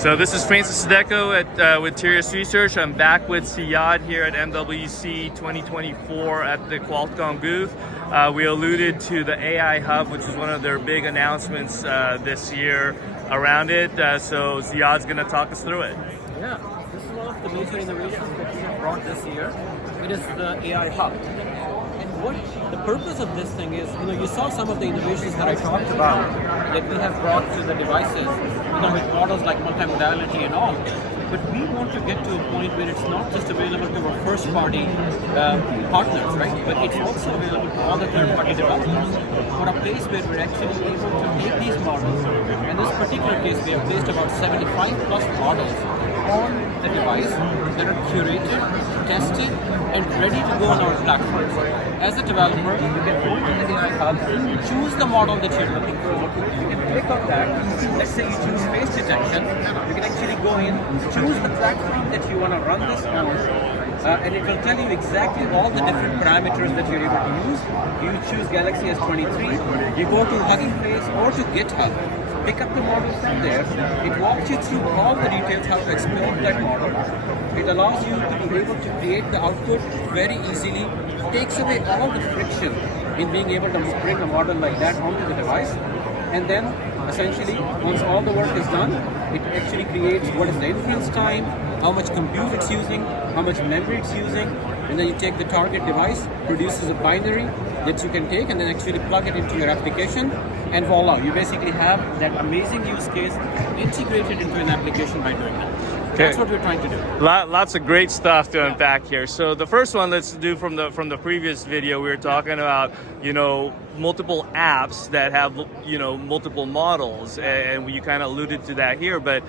So this is Francis Sideco with TIRIAS Research. I'm back with Ziad here at MWC 2024 at the Qualcomm booth. We alluded to the AI Hub, which is one of their big announcements this year around it. So Ziad's going to talk us through it. Yeah, this is one of the major innovations that we have brought this year. It is the AI Hub. And what the purpose of this thing is, you saw some of the innovations that I talked about that we have brought to the devices, with models like multimodality and all. But we want to get to a point where it's not just available to our first-party partners, right? But it's also available to all the third-party developers. For a place where we're actually able to take these models. In this particular case, we have placed about 75 plus models on the device that are curated, tested, and ready to go on our platform. As a developer, you can go into the AI Hub, choose the model that you're looking for. You can click on that. Let's say you choose face detection. You can actually go in, choose the platform that you want to run this on, and it will tell you exactly all the different parameters that you're able to use. You choose Galaxy S23, you go to Hugging Face or to GitHub. Pick up the model from there. It walks you through all the details how to exploit that model. It allows you to be able to create the output very easily. Takes away all the friction in being able to bring a model like that onto the device. And then essentially, once all the work is done, it actually creates what is the inference time, how much compute it's using, how much memory it's using, and then you take the target device, produces a binary that you can take and then actually plug it into your application, and voila, you basically have that amazing use case integrated into an application by doing that. That's what we're trying to do. Lots of great stuff to unpack here. So the first one, let's do from the previous video. We were talking about multiple apps that have multiple models, and you kind of alluded to that here. But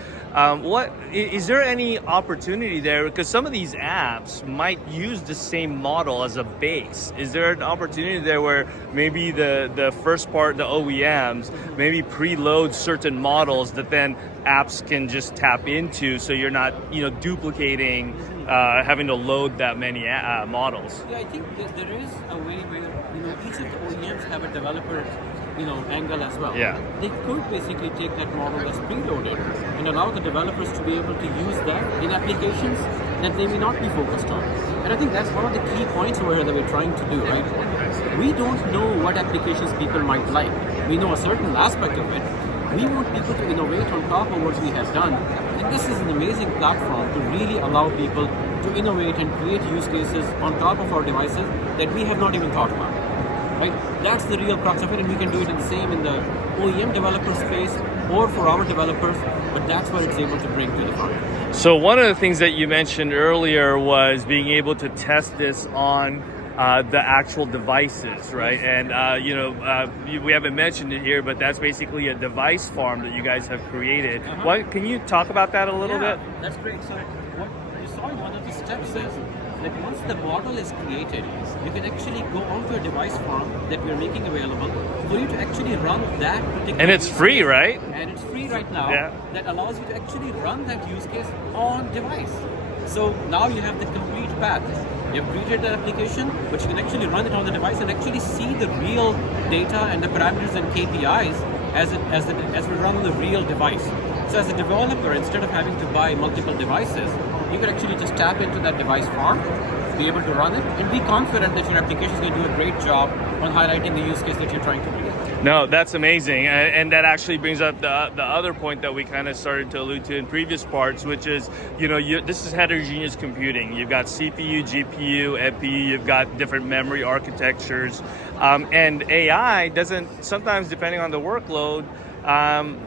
what is there any opportunity there? Because some of these apps might use the same model as a base. Is there an opportunity there where maybe the first part, the OEMs, maybe preload certain models that then apps can just tap into, so you're not duplicating, having to load that many models? Yeah, I think there is a way where each of the OEMs have a developer angle as well. Yeah. They could basically take that model that's preloaded and allow the developers to be able to use that in applications that they may not be focused on. And I think that's one of the key points over here that we're trying to do, right? We don't know what applications people might like. We know a certain aspect of it. We want people to innovate on top of what we have done. And this is an amazing platform to really allow people to innovate and create use cases on top of our devices that we have not even thought about. Right? That's the real crux of it, and we can do it in the same in the OEM developer space or for our developers, but that's what it's able to bring to the front. So one of the things that you mentioned earlier was being able to test this on the actual devices, right? And we haven't mentioned it here, but that's basically a device farm that you guys have created. Can you talk about that a little bit? That's great. So what you saw in one of the steps is that once the model is created, you can actually go onto a device farm that we're making available for you to actually run that particular. And it's free, case. Right? And it's free right now. Yeah. That allows you to actually run that use case on device. So now you have the complete path. You have created that application, but you can actually run it on the device and actually see the real data and the parameters and KPIs as we run on the real device. So as a developer, instead of having to buy multiple devices, you can actually just tap into that device farm, be able to run it, and be confident that your application is going to do a great job on highlighting the use case that you're trying to create. No, that's amazing. And that actually brings up the other point that we kind of started to allude to in previous parts, which is, this is heterogeneous computing. You've got CPU, GPU, NPU, you've got different memory architectures. And AI doesn't, sometimes depending on the workload,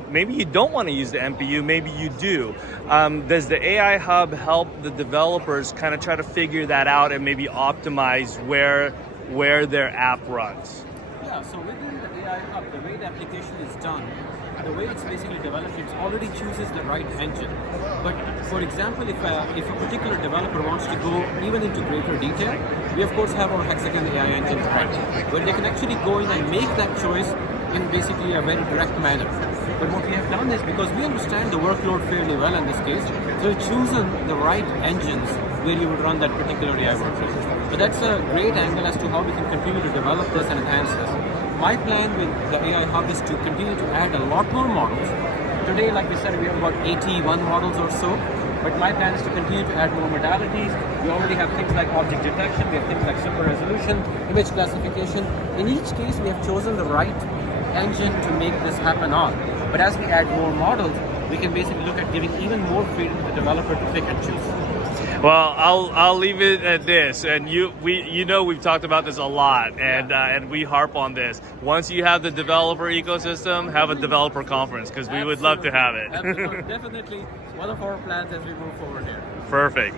maybe you don't want to use the NPU, maybe you do. Does the AI Hub help the developers kind of try to figure that out and maybe optimize where their app runs? Yeah, so within the AI Hub, the way the application is done, the way it's basically developed, it already chooses the right engine. But for example, if a particular developer wants to go even into greater detail, we of course have our Hexagon AI engine, where they can actually go in and make that choice in basically a very direct manner. But what we have done is, because we understand the workload fairly well in this case, so we've chosen the right engines where you would run that particular AI workload. So that's a great angle as to how we can continue to develop this and enhance this. My plan with the AI Hub is to continue to add a lot more models, Today, like we said, we have about 81 models or so, but my plan is to continue to add more modalities. We already have things like object detection, we have things like super resolution, image classification. In each case, we have chosen the right engine to make this happen on. But as we add more models, we can basically look at giving even more freedom to the developer to pick and choose. Well, I'll leave it at this, and we've talked about this a lot, and we harp on this. Once you have the developer ecosystem, have a developer conference because we would love to have it. Absolutely, definitely one of our plans as we move forward here. Perfect.